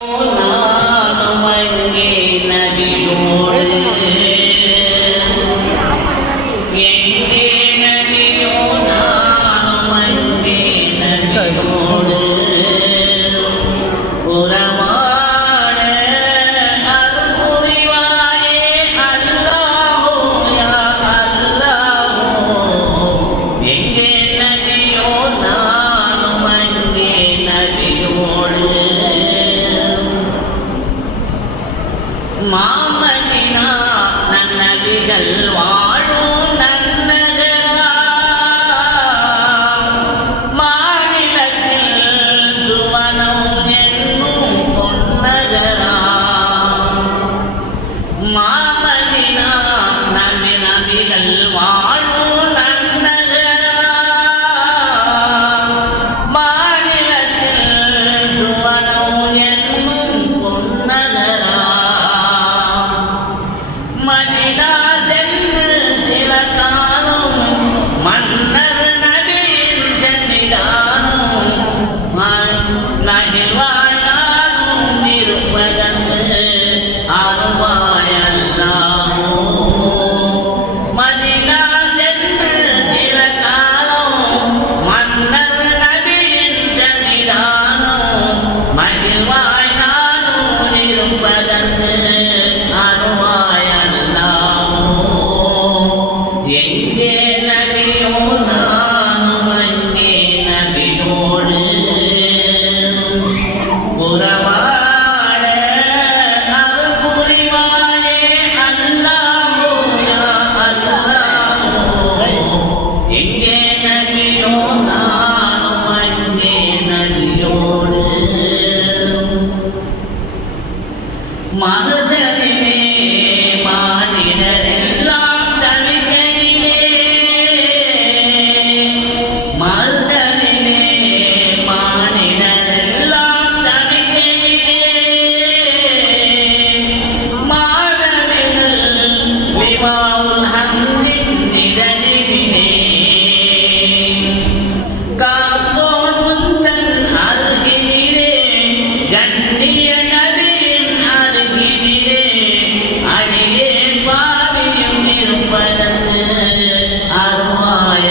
நானும் அங்கே நதியோடு மாமனினா நன்னடிகள் வா 马德在那里。മായ